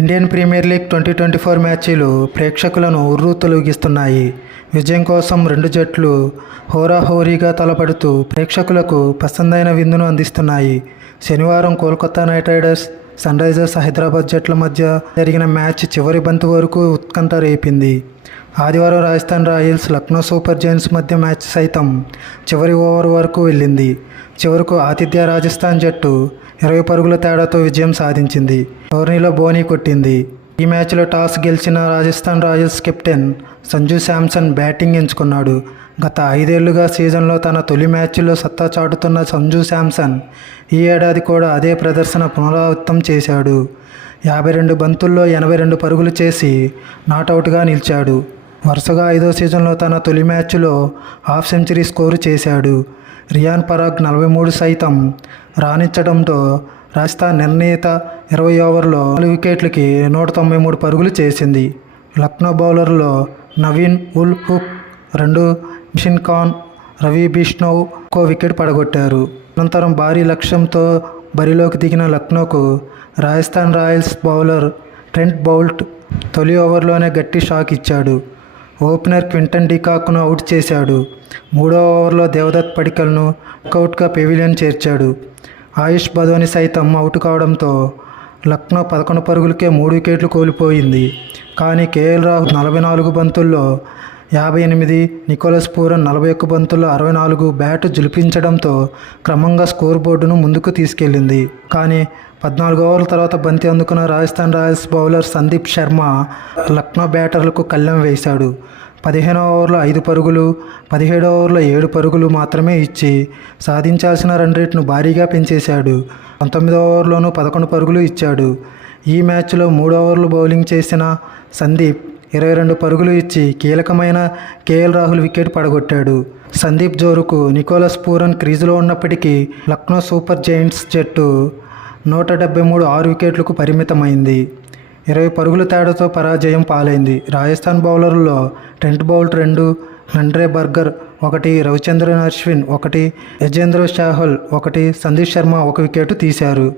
Indian premier league 2024 మ్యాచ్లు ప్రేక్షకులను ఉర్రూతలూగిస్తున్నాయి. విజయం కోసం రెండు జట్లు హోరాహోరీగా తలపడుతూ ప్రేక్షకులకు పసందైన విందును అందిస్తున్నాయి. శనివారం Kolkata knight riders, sunrisers Hyderabad జట్ల మధ్య జరిగిన మ్యాచ్ చివరి బంతి వరకు ఉత్కంఠ రేపింది. ఆదివారం Rajasthan Royals, Lucknow super Giants మధ్య మ్యాచ్ సైతం చివరి ఓవర్ వరకు వెళ్ళింది. చివరకు ఆతిథ్య రాజస్థాన్ జట్టు 20 పరుగుల తేడాతో విజయం సాధించింది. టోర్నీలో బోనీ కొట్టింది. ఈ మ్యాచ్లో టాస్ గెలిచిన Rajasthan Royals captain Sanju Samson batting ఎంచుకున్నాడు. గత 5 ఏళ్లుగా సీజన్లో తన తొలి మ్యాచ్లో సత్తా చాటుతున్న సంజూ శాంసన్ ఈ ఏడాది కూడా అదే ప్రదర్శన పునరావృతం చేశాడు. 52 బంతుల్లో 82 పరుగులు చేసి నాటౌట్గా నిలిచాడు. వరుసగా 5వ సీజన్లో తన తొలి మ్యాచ్లో హాఫ్ సెంచరీ స్కోరు చేశాడు. రియాన్ పరాగ్ 43 సైతం రాణించడంతో రాజస్థాన్ నిర్ణీత 20 ఓవర్లో 4 వికెట్లకి 193 పరుగులు చేసింది. లక్నో బౌలర్లో నవీన్ ఉల్ హుక్ 2, మిషన్ ఖాన్, రవి బిష్ణోయ్ ఒక్కో వికెట్ పడగొట్టారు. అనంతరం భారీ లక్ష్యంతో బరిలోకి దిగిన లక్నోకు Rajasthan Royals bowler Trent Boult తొలి ఓవర్లోనే గట్టి షాక్ ఇచ్చాడు. ఓపెనర్ క్వింటన్ డికాక్ను అవుట్ చేశాడు. 3వ ఓవర్లో దేవదత్ పడికల్ను అవుట్గా పెవిలియన్ చేర్చాడు. ఆయుష్ బదోని సైతం అవుట్ కావడంతో లక్నో 11 పరుగులకే 3 వికెట్లు కోల్పోయింది. కానీ కేఎల్ రాహుల్ 44 బంతుల్లో 58, నికోలస్ పూరన్ 41 బంతుల్లో 64 బ్యాటు జులిపించడంతో క్రమంగా స్కోర్ బోర్డును ముందుకు తీసుకెళ్లింది. కానీ 14 ఓవర్ల తర్వాత బంతి అందుకున్న రాజస్థాన్ రాయల్స్ బౌలర్ సందీప్ శర్మ లక్నో బ్యాటర్లకు కళ్ళెం వేశాడు. 15వ ఓవర్లో 5 పరుగులు, 17వ ఓవర్లో 7 పరుగులు మాత్రమే ఇచ్చి సాధించాల్సిన రన్ రేట్ను భారీగా పెంచేశాడు. 19వ ఓవర్లోనూ 11 పరుగులు ఇచ్చాడు. ఈ మ్యాచ్లో 3 ఓవర్లు బౌలింగ్ చేసిన సందీప్ 22 పరుగులు ఇచ్చి కీలకమైన కేఎల్ రాహుల్ వికెట్ పడగొట్టాడు. సందీప్ జోరుకు నికోలస్ పూరన్ క్రీజులో ఉన్నప్పటికీ లక్నో సూపర్ జైంట్స్ జట్టు 173 6 వికెట్లకు పరిమితమైంది. 20 పరుగుల తేడాతో పరాజయం పాలైంది. రాజస్థాన్ బౌలర్లలో Trent Boult 2, Nandre Burger 1, Ravichandran Ashwin 1, Yuzvendra Chahal 1, Sandeep Sharma 1 wicket తీశారు.